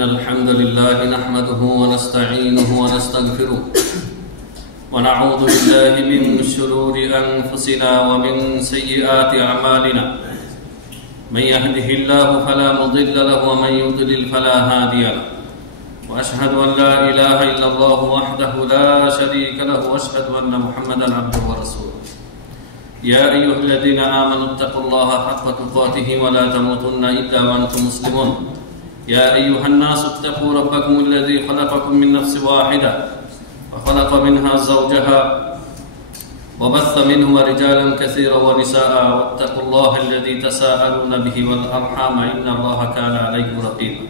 إن الحمد لله نحمده ونستعينه ونستغفره ونعوذ بالله من شرور أنفسنا ومن سيئات أعمالنا من يهده الله فلا مضل له ومن يضلل فلا هادي له وأشهد أن لا إله إلا الله وحده لا شريك له وأشهد أن محمدا عبده ورسوله يا أيها الذين آمنوا اتقوا الله حق تقاته ولا تموتن إلا وأنتم مسلمون يا أيها الناس اتقوا ربكم الذي خلقكم من نفس واحدة وخلق منها زوجها وبث منهما رجالا كثيرا ونساء واتقوا الله الذي تساءلون به والأرحام إن الله كان عليكم رقيبا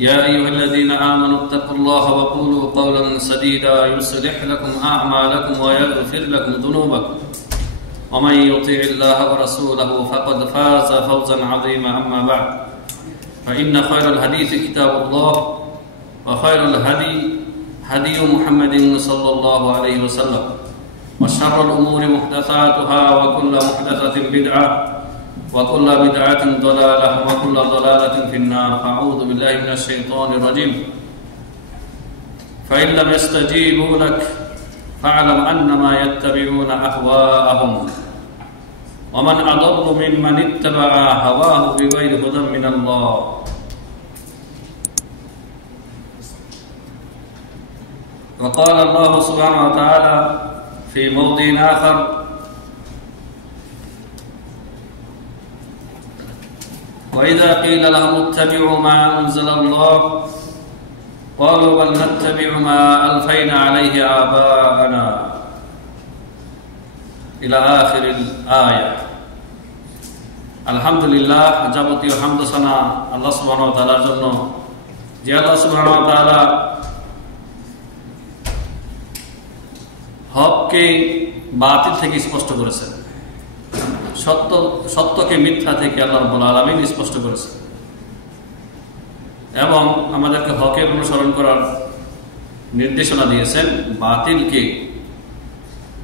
يا أيها الذين آمنوا اتقوا الله وقولوا قولا سديدا يصلح لكم أعمالكم ويغفر لكم ذنوبكم ومن يطع الله ورسوله فقد فاز فوزا عظيما أما بعد فإن خير الحديث كتاب الله وخير الهدي هدي محمد صلى الله عليه وسلم وشر الأمور محدثاتها وكل محدثة بدعة وكل بدعة ضلالة وكل ضلالة في النار فأعوذ بالله من الشيطان الرجيم فإن لم يستجيبوا لك فاعلم أنما يتبعون أهواءهم ومن أضل ممن اتبع هواه بغير هدى من الله وقال الله سبحانه وتعالى في موضع آخر وإذا قيل لهم اتبعوا ما أنزل الله قالوا بل نتبع ما ألفينا عليه آباءنا إلى آخر الآية আলহামদুলিল্লাহ যাবতীয় হামদ সানা আল্লাহ সুবহানাহু ওয়া তাআলার জন্য যে আল্লাহ সুবহানাহু ওয়া তাআলা হককে বাতিল থেকে স্পষ্ট করেছেন, সত্যকে মিথ্যা থেকে আল্লাহ রাব্বুল আলামিন স্পষ্ট করেছেন এবং আমাদেরকে হকের অনুসরণ করার নির্দেশনা দিয়েছেন, বাতিলকে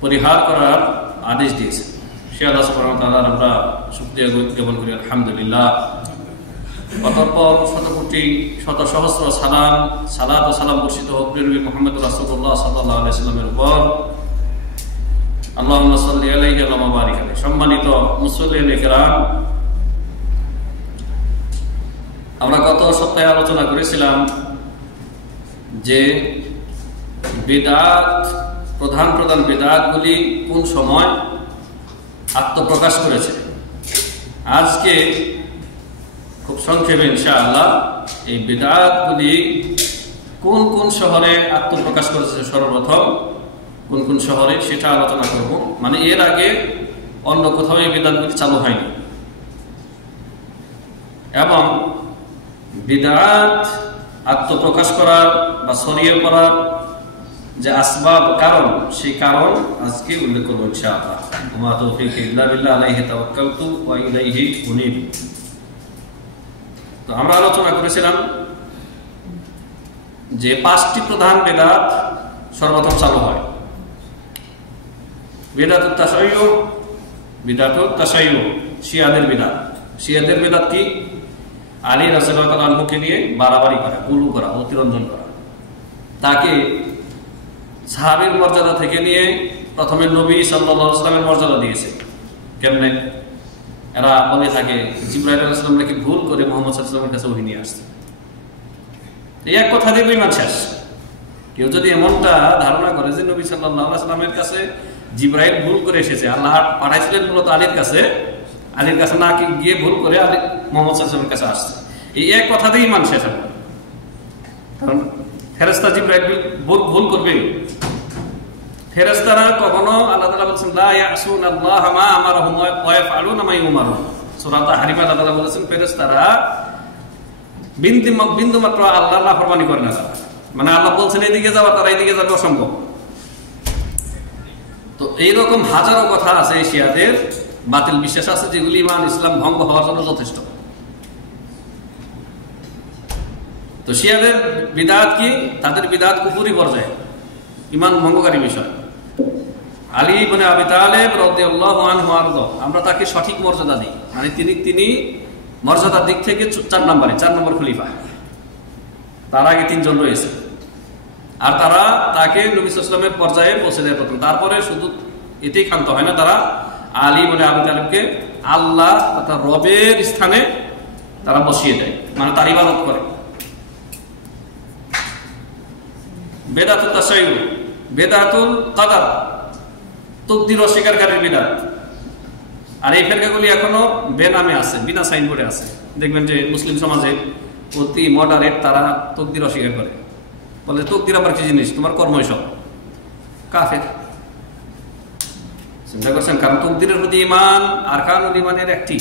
পরিহার করার আদেশ দিয়েছেন। সে আল্লাহ সুবহানাহু ওয়া তাআলার আমরা শুকরিয়া জ্ঞাপন করি আলহামদুলিল্লাহ। অতঃপর শতকোটি শত সহস্র সালাত ও সালাম বর্ষিত হোক নবী মুহাম্মদ রাসূলুল্লাহ সাল্লাল্লাহু আলাইহি ওয়াসাল্লামের উপর। আল্লাহুম্মা সাল্লি আলাইহি ওয়া বারিক আলাইহি। সম্মানিত মুসল্লিন কিরাম, আমরা গত সপ্তাহে আলোচনা করেছিলাম যে বিদআত, প্রধান বিদআতগুলি কোন সময় আত্মপ্রকাশ করেছে। আজকে খুব সংক্ষেপে ইনশাআল্লাহ এই বিদআতগুলি কোন কোন শহরে আত্মপ্রকাশ করেছে, সর্বপ্রথম কোন কোন শহরে সেটা আলোচনা করব। মানে এর আগে অন্য কোথাও এই বিদআতগুলি চালু হয়নি এবং বিদআত আত্মপ্রকাশ করার বা ছড়িয়ে পড়ার যে আসবাব, কারণ, সেই কারণ আজকে উল্লেখ করবো ইনশাআল্লাহ। ওয়া মা তাওফীকি ইল্লা বিল্লাহ আলাইহি তাওয়াক্কালতু ওয়া ইলাইহি উনীব। তো আমরা আলোচনা করেছিলাম যে 5টি প্রধান বিদআত সর্বপ্রথম চালু হয়। বিদআতুত তাশাইয়্যু, বিদআতুত তাশাইয়্যু শিয়াদের বিদআত। শিয়াদের বিদআত কি? আলী রাদিয়াল্লাহু তাআলা আনহুকে নিয়ে বাড়াবাড়ি করা, গুলু করা, অতিরঞ্জন করা। তাকে সাহাবীর মর্যাদা থেকে নিয়ে প্রথমে নবী সাল্লাল্লাহু আলাইহি ওয়াসাল্লামের মর্যাদা দিয়েছে। কেমনে? এরা বলে থাকে জিবরাইল আলাইহিস সালাম নাকি ভুল করে মুহাম্মদ সাল্লাল্লাহু আলাইহি ওয়াসাল্লামের কাছে ওহী নিয়ে আসছে। এই এক কথা দিয়ে ঈমান শেষ। কেউ যদি এমনটা ধারণা করে যে নবী সাল্লাল্লাহু আলাইহি ওয়াসাল্লামের কাছে জিবরাইল ভুল করে এসেছে, আল্লাহ পাঠাইছিলেন মূলত আলীর কাছে না গিয়ে ভুল করে আলী মুহাম্মদ সাল্লাল্লাহু আলাইহি ওয়াসাল্লামের কাছে আসছে, এই এক কথা দিয়ে ঈমান শেষ হবে। কারণ ফেরেশতা জিবরাইল ভুল করবে। ফেরেশতারা কখনো, আল্লাহ তাআলা বলেছেন লা ইয়াসুনাল্লাহা মা আমারহুম ওয়া ইয়াফআলুনা মা ইউমারুন। সূরা তাহরিম আল্লাহ তাআলা বলেছেন ফেরেশতারা বিন্দু মাত্র আল্লাহর নাফরমানি করে না। মানে আল্লাহ বলছেন এদিকে যাওয়া, তারা এদিকে যাবে, অসম্ভব। তো এইরকম হাজারো কথা আছে শিয়াদের, বাতিল বিশ্বাস আছে, যেগুলি ঈমান ইসলাম ভঙ্গ হওয়ার জন্য যথেষ্ট। তো শিয়াদের বিদআত কি? তাদের বিদআত কুফরি পর্যায়ে, ঈমান ভঙ্গকারী বিষয়। আলী ইবনে আবি তালেব রাদিয়াল্লাহু আনহু আরদা, আমরা তাকে সঠিক মর্যাদা দিই। মানে তিনি মর্যাদার দিক থেকে 4 নম্বর খলিফা। তার আগে 3 জন রয়েছে, আর তারা তাকে নবী সাল্লাল্লাহু আলাইহি ওয়াসাল্লামের পর্যায়ে পৌঁছে দেয় প্রথম। তারপরে শুধু এতেই ক্ষান্ত হয় না, তারা আলী ইবনে আবি তালিবকে আল্লাহ তথা রবের স্থানে তারা বসিয়ে দেয়, মানে তার ইবাদত করে। বেদাতুল তাশাইয়ু, বেদাতুল কদর, তাকদীর অস্বীকারীর বিদআত। আর এই ফেরকাগুলি এখনো বেনামে আছে, বিনা সাইনবোর্ডে আছে। দেখবেন যে মুসলিম সমাজে অতি মডারেট, তারা তাকদীর অস্বীকার করে, বলে তাকদীর আবার কি জিনিস, তোমার কর্মই সব। কাফের। চিন্তা করছেন? কারণ তাকদীরের প্রতি ঈমান আরকানুল ঈমানের একটি,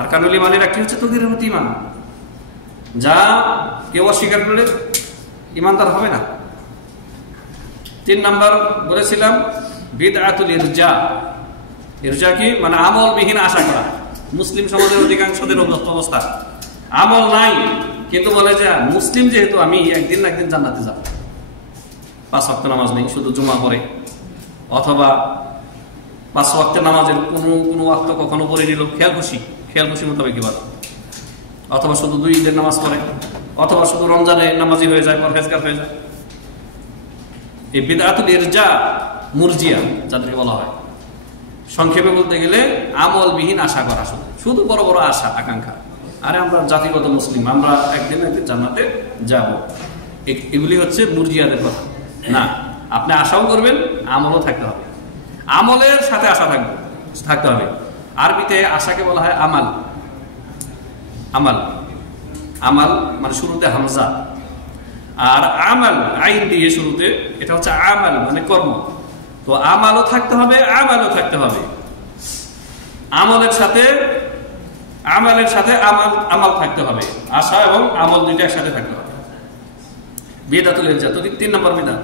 আরকানুল ঈমানের একটি হচ্ছে তাকদীরের প্রতি ঈমান, যা কেউ অস্বীকার করলে ঈমানদার হবে না। 3 নাম্বার বলেছিলাম বিদআতুল ইরজা। ইরজা কি? মানে আমলবিহীন আশা করা। মুসলিম সমাজের অধিকাংশদের অবস্থা আমল নাই, কিন্তু বলে যে মুসলিম যেহেতু আমি একদিন না একদিন জান্নাতে যাব। 5 ওয়াক্ত নামাজ নেই, শুধু জুমা পড়ে, অথবা 5 ওয়াক্তের নামাজের কোনো ওয়াক্ত কখনো পড়ে নিল খেয়াল খুশি মোতাবেক এবার, অথবা শুধু 2 ঈদের নামাজ পড়ে, অথবা শুধু রমজানে নামাজি হয়ে যায়, পরহেজগার হয়ে যায়। এই বিদআতুল ইরজা, মুরজিয়া যাদেরকে বলা হয়, সংক্ষেপে বলতে গেলে আমলবিহীন আশা করা, শুধু বড় বড় আশা আকাঙ্ক্ষা। আরে আমরা জাতিগত মুসলিম, আমরা একদিন একদিন জান্নাতে যাব, এগুলি হচ্ছে মুরজিয়াদের কথা। না, আপনি আশাও করবেন, আমলও থাকতে হবে, আমলের সাথে আশা থাকতে হবে। আরবিতে আশাকে বলা হয় আমাল। আমাল, আমাল মানে শুরুতে হামজা, আর আমাল আইন দিয়ে শুরুতে, এটা হচ্ছে আমাল মানে কর্ম। তো আমালও থাকতে হবে, আমালও থাকতে হবে। আমলের সাথে আমাল থাকতে হবে, আশা এবং আমল দুইটা একসাথে থাকতে হবে। বিদআতুল ইরজা তো 3 নম্বর বিদআত।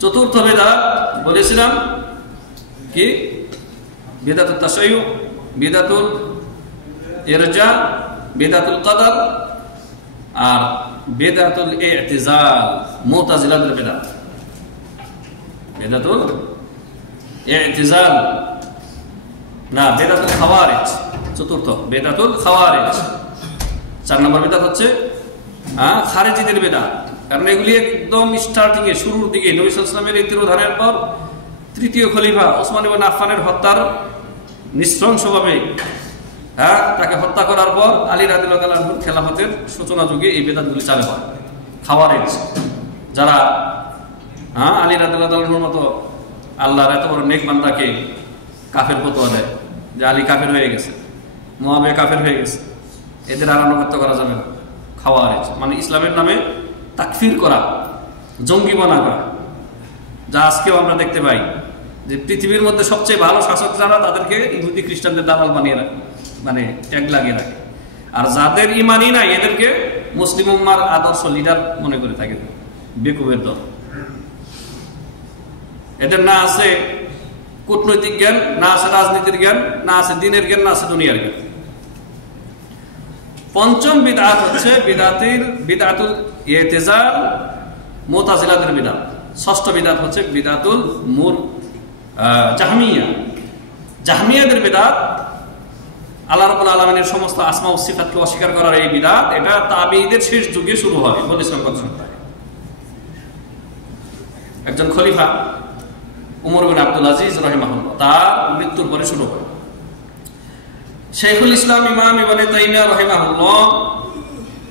চতুর্থ বিদআত বলেছিলাম কি? বিদআতুত তাশাইয়ু, বিদআতুল ইরজা, বিদআতুল কদর, আর বিদআতুল ইতিজাল, মুতাজিলাদের বিদআত। বিদআতুল ইতিজাল না, বিদআতুল খাওয়ারিজ চতুর্থ, বিদআতুল খাওয়ারিজ। 4 নম্বর বিদআত হচ্ছে খারেজিদের বিদআত। কারণ এগুলি একদম স্টার্টিং এ, শুরুর দিকে নবী সাল্লাল্লাহু আলাইহি ওয়াসাল্লামের তিরোধানের পর 3য় খলিফা ওসমান ইবনে আফফানের হত্যার নৃশংসভাবে তাকে হত্যা করার পর আলী রাদিয়াল্লাহু তাআলা আনহুর খেলাফতের সূচনা যুগে এই বিদআতগুলি চালু হয়। খাওয়ারিজ যারা আলী রাদিয়াল্লাহু তাআলা আনহুর মতো আল্লাহর এত বড় নেক বান্দাকে কাফের ফতোয়া দেয় যে আলী কাফের হয়ে গেছে, মুআবিয়া কাফের হয়ে গেছে, এদের আর আনুগত্য করা যাবে না। খাওয়ারিজ মানে ইসলামের নামে তাকফির করা, জঙ্গিবানা করা, যা আজকেও আমরা দেখতে পাই যে পৃথিবীর মধ্যে সবচেয়ে ভালো শাসক যারা, তাদেরকে ইহুদি খ্রিস্টানদের দালাল বানিয়ে রাখে, মানে ট্যাগ লাগিয়ে রাখে। আর যাদের ইমানই নাই এদেরকে মুসলিম উম্মার আদর্শ লিডার মনে করে থাকে। বেকুবের দল। এদের না আছে কূটনৈতিক জ্ঞান, না আছে রাজনীতির জ্ঞান, না আছে দিনের জ্ঞান, না আছে দুনিয়ার জ্ঞান। 5ম বিদআত হচ্ছে বিদআতুল ইতিজাল, মুতাজিলাদের বিদআত। 6ষ্ঠ বিদআত হচ্ছে বিদআতুল জাহমিয়া, জাহমিয়াদের বিদআত। আল্লাহ রাব্বুল আলামিনের সমস্ত আসমা ও সিফাতকে অস্বীকার করার এই বিদআত, এটা তাবিঈদের শেষ যুগে শুরু হয় বলেছিলাম কত সপ্তাহে। একজন খলিফা উমর বিন আব্দুল আজিজ রাহিমাহুল্লাহ, তার মৃত্যুর পরে শুরু হয়। শাইখুল ইসলাম ইমাম ইবনে তাইমিয়া রাহিমাহুল্লাহ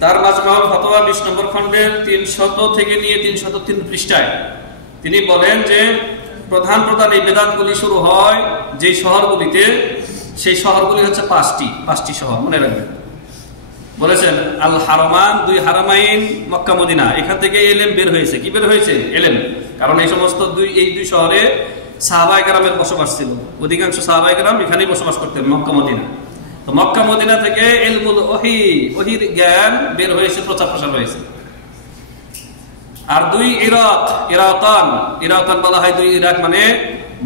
তার মাজমাউল ফাতাওয়া 20 নম্বর খণ্ডের 300 থেকে নিয়ে 303 পৃষ্ঠায় তিনি বলেন যে প্রধান এই বিদআতগুলি শুরু হয় যে শহরগুলিতে, সেই শহরগুলি হচ্ছে 5টি শহর, মনে রাখবেন। বলেছেন আল হারামান, 2 হারামাইন, মক্কা মদিনা। এখান থেকে ইলম বের হয়েছে। কি বের হয়েছে? ইলম। কারণ এই সমস্ত এই দুই শহরে সাহাবায়ে কেরামের বসবাস ছিল, অধিকাংশ সাহাবায়ে কেরাম এখানেই বসবাস করতেন, মক্কা মদিনা। তো মক্কা মদিনা থেকে ইলমুল ওহীর জ্ঞান বের হয়েছে, প্রচার প্রসার হয়েছে। আর 2 ইরাকান বলা হয় 2 ইরাক মানে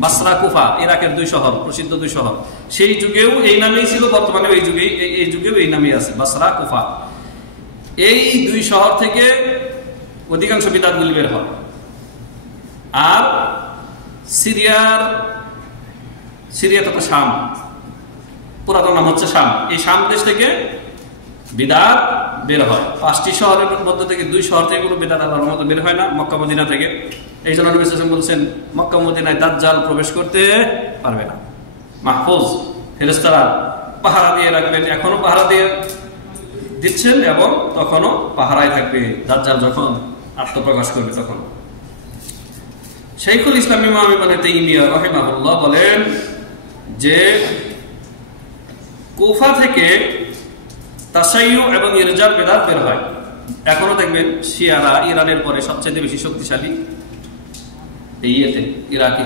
বাসরা, কুফা, ইরাকের 2 শহর, প্রসিদ্ধ 2 শহর। সেই যুগেও এই নামেই ছিল, বর্তমানে এই যুগেও এই নামেই আছে, বাসরা, কুফা। এই 2 শহর থেকে অধিকাংশ বিদআতগুলি বের হয়। আর সিরিয়া তথা শাম, পুরাতন নাম হচ্ছে শাম, এই শাম দেশ থেকে বিদআত বের হয়। 5টি শহরের মধ্যে থেকে 2 শহর থেকে কোনো বিদআত আল্লাহর রহমতে বের হয় না, মক্কা মদিনা থেকে। এই জন্য নবী সাল্লাল্লাহু আলাইহি ওয়াসাল্লাম বলছেন মক্কা মদিনায় দাজ্জাল প্রবেশ করতে পারবে না, মাহফুজ। ফেরেশতারা পাহারা দিয়ে রাখবেন, এখনো পাহারা দিয়ে দিচ্ছেন এবং তখনও পাহারায় থাকবে দাজ্জাল যখন আত্মপ্রকাশ করবে তখন। শাইখুল ইসলাম ইমাম ইবনে তাইমিয়া রাহিমাহুল্লাহ বলেন যে কুফা থেকে তাশাইয়ু এবং ইরজার বিদআত বের হয়। এখনো দেখবেন শিয়ারা ইরানের পরে সবচেয়ে বেশি শক্তিশালী এইতে ইরাকি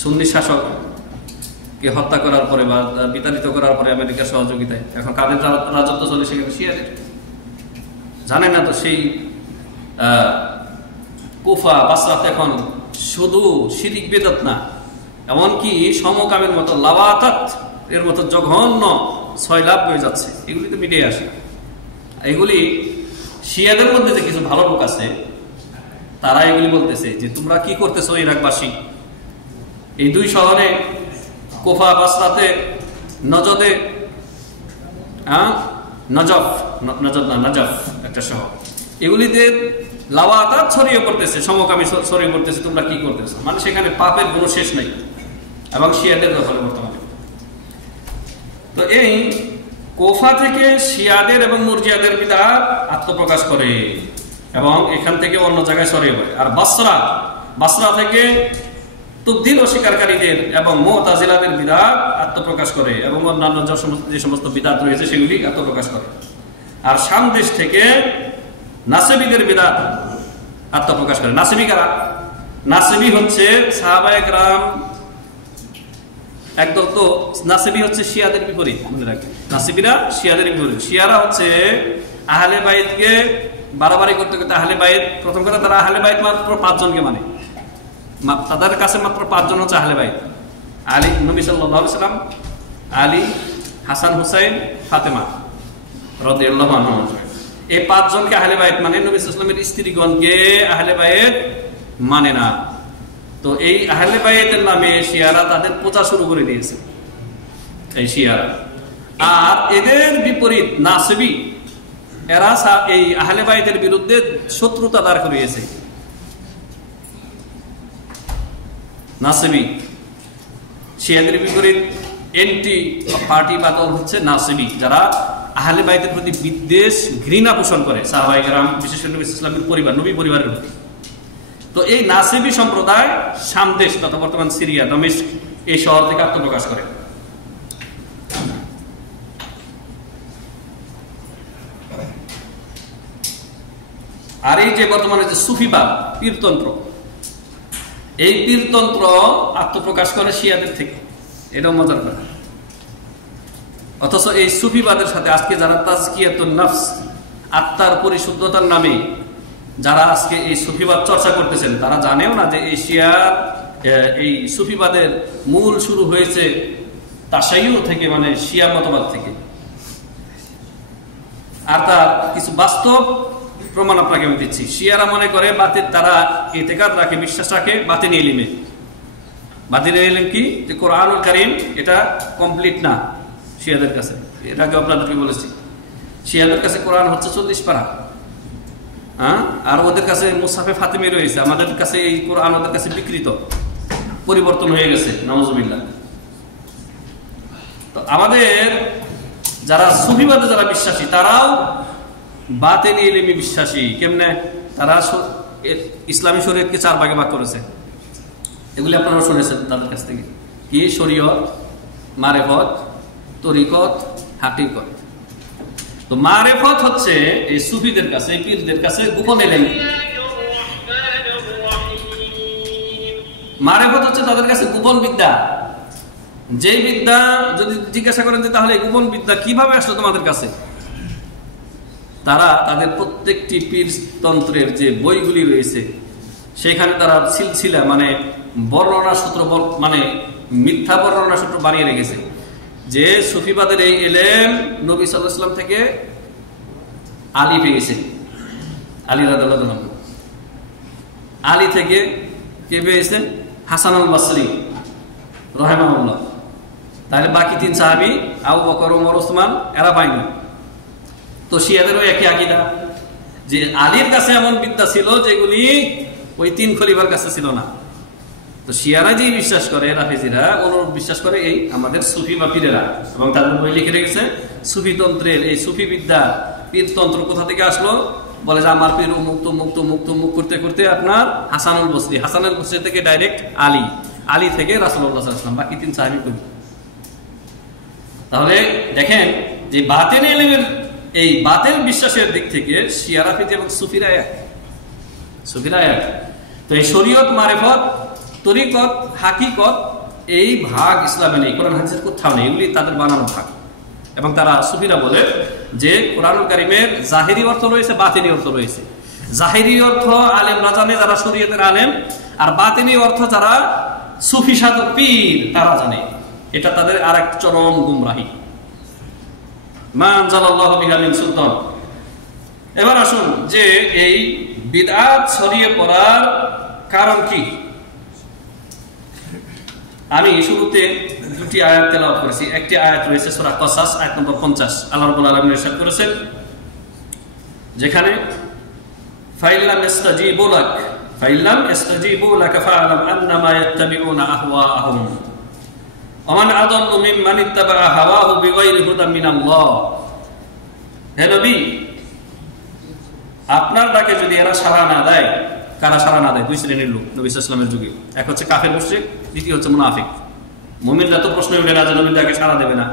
সুন্নি শাসককে হত্যা করার পরে বা বিতাড়িত করার পরে আমেরিকার সহযোগিতায় এখন কাদের রাজত্ব চলে সেখানে শিয়াদের। জানেন না তো সেই কুফা বাসরাত এখন শুধু শিরিক বিদআত না, এমনকি সমকামের মতো লাওয়াতাত এর মতো জঘন্য সয়লাভ হয়ে যাচ্ছে। এগুলি তো মিডিয়ায় আসে। এগুলি শিয়াদের মধ্যে যে কিছু ভালো লোক আছে তারা এগুলি বলতেছে যে তোমরা কি করতেছো ইরাকবাসী, এই 2 শহরে কুফা বাসরাতে নজদে নজফ একটা শহর, এগুলিতে লাওয়াতাত ছড়িয়ে পড়তেছে, সমকামী ছড়িয়ে পড়তেছে, তোমরা কি করতেছো? মানে সেখানে পাপের কোনো শেষ নাই এবং শিয়াদের দখলে বর্তমানে। তো এই কুফা থেকে শিয়াদের এবং মুরজিয়াদের বিদআত আত্মপ্রকাশ করে এবং এখান থেকে অন্য জায়গায় ছড়িয়ে পড়ে। আর বাসরা থেকে তাকদীর অস্বীকারীদের এবং মুতাজিলাদের বিদআত আত্মপ্রকাশ করে এবং অন্যান্য যে সমস্ত বিদআত রয়েছে সেগুলি আত্মপ্রকাশ করে। আর শাম দেশ থেকে নাসিবীদের বিদআত আত্মপ্রকাশ করে। নাসিবী কারা? নাসিবী হচ্ছে সাহাবায়ে কেরাম একদল। তো নাসিবী হচ্ছে শিয়াদের বিপরীত, মনে রাখবেন। নাসিবীরা শিয়াদের বিপরীত। শিয়ারা হচ্ছে আহলে বাইতকে বাড়াবাড়ি করতে করতে আহলে বাইত, প্রথম কথা তারা আহলে বাইত মাত্র 5 জনকে মানে, তাদের কাছে মাত্র 5 জন হচ্ছে আহলে বাইত। আলী, নবী সাল্লাল্লাহু আলাইহি ওয়াসাল্লাম, আলী, হাসান, হুসাইন, ফাতেমা রাদিয়াল্লাহু আনহুম, এই 5 জনকে আহলে বাইত মানে। নবী সাল্লাল্লাহু আলাইহি ওয়াসাল্লামের স্ত্রীগণকে আহলে বাইত মানে না। তো এই আহলে বাইতের নামে শিয়ারা তাদের পূজা শুরু করে দিয়েছে, এই শিয়ারা। আর এদের বিপরীত নাসিবী, এরা এই আহলে বাইতের বিরুদ্ধে শত্রুতা দাঁড় করিয়েছে। নাসিবী শিয়াদের বিপরীত এন্টি পার্টি বা দল হচ্ছে নাসিবী, যারা আহলে বাইতের প্রতি বিদ্বেষ ঘৃণা পোষণ করে, সাহাবায়ে কেরাম বিশেষ করে নবী সাল্লাল্লাহু আলাইহি ওয়াসাল্লামের পরিবার, নবী পরিবারের প্রতি। তো এই নাসিবী সম্প্রদায় শাম দেশ তথা বর্তমান সিরিয়া দামেস্ক এই শহর থেকে আত্মপ্রকাশ করে। আর এই যে বর্তমানে যে সুফিবাদ, পীরতন্ত্র, এই পীরতন্ত্র আত্মপ্রকাশ করে শিয়াদের থেকে। এটাও মজার কথা। অথচ এই সুফিবাদের সাথে আজকে যারা তাজকিয়াতুন নফস, আত্মার পরিশুদ্ধতার নামে যারা আজকে এই সুফিবাদ চর্চা করতেছেন, তারা জানেও না যে এই শিয়ার এই সুফিবাদের মূল শুরু হয়েছে তাশাইয়ু থেকে, মানে শিয়া মতবাদ থেকে। আর তার কিছু বাস্তব প্রমাণ আপনাকে আমি দিচ্ছি। শিয়ারা মনে করে বাতিল, তারা ইতিকাদ রাখে, বিশ্বাস রাখে বাতিল ইলমে। বাতিল ইলম কি? যে কোরআনুল কারীম এটা কমপ্লিট না শিয়াদের কাছে। এর আগে আপনাদেরকে বলেছি, শিয়াদের কাছে কোরআন হচ্ছে 40 পারা, আর ওদের কাছে মুসাফে ফাতিমি রয়েছে। আমাদের কাছে এই কোরআন ওদের কাছে বিকৃত, পরিবর্তন হয়ে গেছে, নাউজুবিল্লাহ। তো আমাদের যারা সুফিবাদে যারা বিশ্বাসী, তারাও বাতিনি ইলমে বিশ্বাসী। কেমনে? তারা ইসলামী শরীয়তকে 4 ভাগে ভাগ করেছে। এগুলি আপনারা শুনেছেন তাদের কাছ থেকে। কি? শরীয়ত, মারেফত, তরিকত, হাকিকত। তো মারেফত হচ্ছে এই সুফিদের কাছে, পীরদের কাছে গোপন ইলম। মারেফত হচ্ছে তাদের কাছে গোপন বিদ্যা। যে বিদ্যা যদি জিজ্ঞাসা করেন যে তাহলে গোপন বিদ্যা কিভাবে আসলো তোমাদের কাছে, তারা তাদের প্রত্যেকটি পীরতন্ত্রের যে বইগুলি রয়েছে সেখানে তারা সিলসিলা, মানে বর্ণনা সূত্র, মানে মিথ্যা বর্ণনা সূত্র বানিয়ে রেখেছে যে সুফিবাদের এই ইলম নবী সাল্লাল্লাহু আলাইহি ওয়াসাল্লাম থেকে আলী পেয়েছে, আলী রাদিয়াল্লাহু আনহু। আলী থেকে কে পেয়েছে? হাসান আল বসরি রাহিমাহুল্লাহ। তাহলে বাকি 3 সাহাবী আবু বকর, ওমর, ওসমান এরা পায়নি। তো শিয়াদেরও একই আকীদা যে আলীর কাছে এমন বিদ্যা ছিল যেগুলি ওই 3 খলিফার কাছে ছিল না। তো শিয়ারা যে বিশ্বাস করে, রাফেজিরা অনুরূপ বিশ্বাস করে এই আমাদের সুফি বা পীরেরা, এবং তাদের বই লিখে রেখেছে সুফি তন্ত্রের এই সুফি বিদ্যা পীর তন্ত্র কোথা থেকে আসলো, বলে যে আমার পীর মুক্ত মুক্ত মুক্ত মুখ করতে করতে আপনার হাসানুল বসরি, হাসানুল বসরি থেকে ডাইরেক্ট আলী, আলী থেকে রাসূলুল্লাহ সাল্লাল্লাহু আলাইহি ওয়াসাল্লাম, বাকি 3 সাহাবী কবি। তাহলে দেখেন যে বাতিল ইলমের এই বাতিল বিশ্বাসের দিক থেকে শিয়া, রাফেজি এবং সুফিরা এক। তো এই শরীয়ত, মারিফত, তরিকত, হাকিকত এই ভাগ ইসলামে নেই, কোরআন হাদিসের কোথাও নেই, এগুলি তাদের বানানো ভাগ। এবং তারা সুফিরা বলে যে কোরআনুল কারীমের জাহিরি অর্থ রয়েছে, বাতিনি অর্থ রয়েছে। জাহিরি অর্থ আলেমরা জানে, যারা শরীয়তের আলেম, আর বাতিনি অর্থ যারা সুফি সাধক পীর তারা জানে। এটা তাদের আরেক চরম গুমরাহি। মা আনজালাল্লাহু বিহা মিন সুলতান। এবার আসুন যে এই বিদআত ছড়িয়ে পড়ার কারণ কি। আমি শুরুতে 2টি আয়াত তেলাওয়াত করেছি। একটি আয়াত রয়েছে সূরা কসাস আয়াত নম্বর 50। আল্লাহ রাব্বুল আলামিন ইরশাদ করেছেন যেখানে ফাইল্লাম ইস্তাজিবু লাক ফাআলাম আন্নামা ইয়াত্তাবিউনা আহওয়াআহুম ওয়া মান আযাল্লু মিম্মান ইত্তাবা'a হাওয়াহু বিগাইরি হুদাম মিনাল্লাহ। হে নবী, আপনার ডাকে যদি এরা সাড়া না দেয়, কারা সাড়া না দেয়? 2 শ্রেণীর লোক নবী সাল্লাল্লাহু আলাইহি ওয়াসাল্লামের যুগে। এক হচ্ছে কাফের মুশরিক, দ্বিতীয় হচ্ছে মুনাফিক। মুমিনরা তো প্রশ্ন ওঠে না যে নবীর ডাকে সাড়া দেবে না,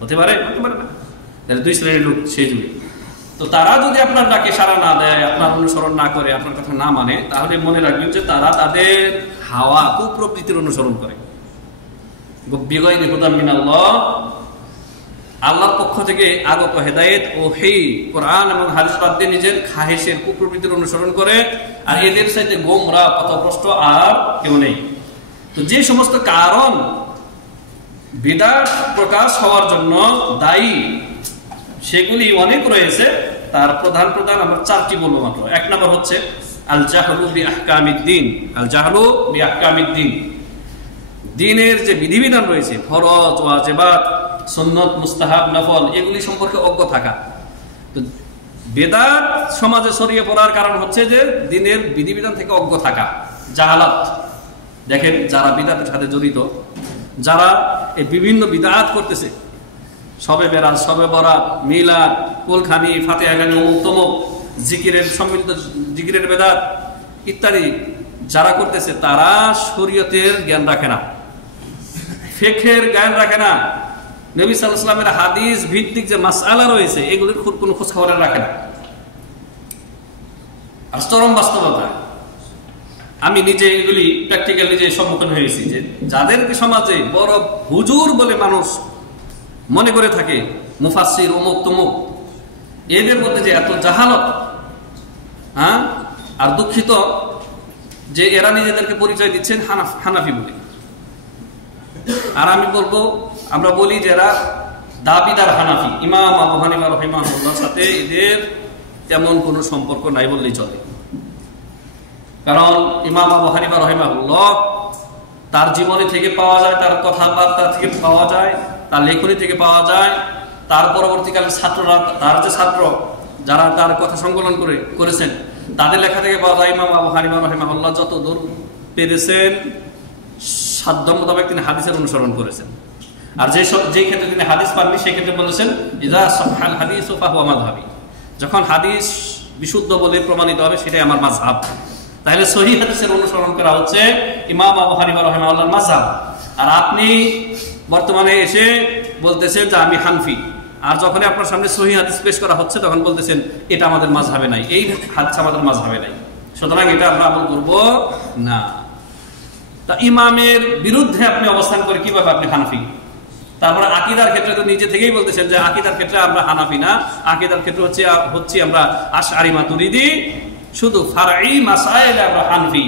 হতে পারে না। তাহলে 2 শ্রেণীর লোক সেই যুগে। তো তারা যদি আপনার ডাকে সাড়া না দেয়, আপনার অনুসরণ না করে, আপনার কথা না মানে, তাহলে মনে রাখবেন যে তারা তাদের হাওয়া, কুপ্রবৃত্তির অনুসরণ করে। বিগাইরি হুদাম মিনাল্লাহ, আল্লাহর পক্ষ থেকে আগত হেদায়েত ও ওহী, কোরআন এবং হাদিস বাদ দিয়ে নিজের খাহেশের, কুপ্রবৃত্তির অনুসরণ করে। আর এদের চাইতে গোমরা, পথভ্রষ্ট আর কেউ নেই। তো যে সমস্ত কারণ বিদআত প্রকাশ হওয়ার জন্য দায়ী, সেগুলি অনেক রয়েছে। তার প্রধান আমরা 4টি বলবো মাত্র। 1 নম্বর হচ্ছে আল জাহলু বিআহকামিদ্দিন। আল জাহলু বিআহকামিদ্দিন, দ্বীনের যে বিধিবিধান রয়েছে, ফরজ, ওয়াজিবাত, সুন্নাত, মুস্তাহাব, নফল, এগুলি সম্পর্কে অজ্ঞ থাকা। তো বিদআত সমাজে ছড়িয়ে পড়ার কারণ হচ্ছে যে দ্বীনের বিধিবিধান থেকে অজ্ঞ থাকা, জাহালাত। দেখেন যারা বিদআতের সাথে জড়িত, যারা এই বিভিন্ন বিদআত করতেছে, শবে বেরাত, শবে বরাত, মিলাদ, কুলখানি, ফাতিহা গানি, অমুক তমুক, জিকিরের সম্মিলিত জিকিরের বেদাত ইত্যাদি যারা করতেছে, তারা শরীয়তের জ্ঞান রাখে না, ফিকহের জ্ঞান রাখে না। নবী সাল্লাল্লাহু আলাইহি ওয়াসাল্লামের হাদিস ভিত্তিক যে মাসআলা রয়েছে, এগুলির কোনো খোঁজ খবর রাখে না। আর চরম বাস্তবতা, আমি নিজে এগুলি প্র্যাকটিক্যাল নিজে সম্মুখীন হয়েছি, যে যাদেরকে সমাজে বড় হুজুর বলে মানুষ মনে করে থাকে, মুফাসসির, অমুক তমুক, এদের মধ্যে যে এত জাহালত, আর দুঃখিত যে এরা নিজেদেরকে পরিচয় দিচ্ছেন হানাফি বলে। আর আমি বলবো, আমরা বলি যে এরা দাবিদার হানাফি। ইমাম আবু হানিফা রাহিমাহুল্লাহর সাথে এদের তেমন কোনো সম্পর্ক নাই বললেই চলে। কারণ ইমাম আবু হানিফা রাহিমাহুল্লাহ তার জীবনী থেকে পাওয়া যায়, তার কথাবার্তা থেকে পাওয়া যায়, তার লেখনী থেকে পাওয়া যায়, তার পরবর্তীকালে ছাত্ররা, তার যে ছাত্র যারা তার কথা সংকলন করেছেন, তাদের লেখা থেকে পাওয়া যায় ইমাম আবু হানিফা রাহিমাহুল্লাহ যত দূর পেরেছেন সাধ্য মোতাবেক তিনি হাদিসের অনুসরণ করেছেন। আর যে ক্ষেত্রে তিনি হাদিস পাননি, সেই ক্ষেত্রে বলেছেন ইযা সাহহাল হাদিসু ফাহুয়া মাযহাবি, যখন হাদিস বিশুদ্ধ বলে প্রমাণিত হবে সেটাই আমার মাযহাব। তাহলে সহিহ হাদিসের অনুসরণ করা হচ্ছে ইমাম আবু হানিফা রাহিমাহুল্লাহর মাযহাব। আর আপনি বর্তমানে এসে বলতেছেন যে আমি হানফি, আর যখন আপনার সামনে সহিহ হাদিস পেশ করা হচ্ছে তখন বলতেছেন এটা আমাদের মাযহাবে নাই, এই হাদিস আমাদের মাযহাবে নাই, সুতরাং এটা আমরা আমল করব না। তা ইমামের বিরুদ্ধে আপনি অবস্থান করে কিভাবে আপনি হানাফি? তারপরে আকীদার ক্ষেত্রে তো নিজে থেকেই বলতেছেন যে আকীদার ক্ষেত্রে আমরা হানাফি না, আকীদার ক্ষেত্রে হচ্ছে আমরা আশআরী মাতুরিদি, শুধু ফারঈ মাসাইলে আমরা হানফি।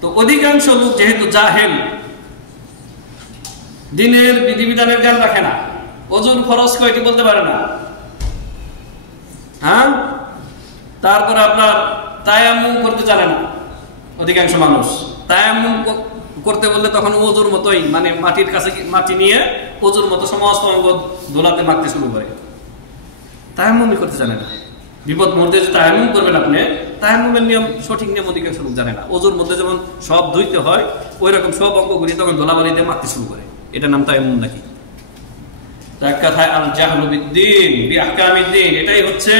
তো অধিকাংশ লোক যেহেতু জাহেল, দ্বীনের বিধিবিধানের জ্ঞান রাখে না, ওযুর ফরজ কয়টি বলতে পারে না, তারপরে আপনার তায়াম্মুম করতে জানে না। অধিকাংশ মানুষ তায়াম্মুম করতে বললে তখন ওজুর মতোই, মানে মাটির কাছে মাটি নিয়ে ওজুর মতো সমস্ত অঙ্গ দোলাতে মাখতে শুরু করে। তায়াম্মুমই করতে জানে না। বিপদ মুহূর্তে যে তায়াম্মুম করবেন আপনি, তায়াম্মুমের নিয়ম, সঠিক নিয়ম অধিকাংশ লোক জানে না। ওজুর মধ্যে যেমন সব ধুইতে হয়, ওই রকম সব অঙ্গগুলি তখন ধুলাবালিতে মাখতে শুরু করে। এটা নাম তায়াম্মুম নাকি? এক কথায় আল জাহলু বিদ্দীন বিআহকামিদ্দীন, এটাই হচ্ছে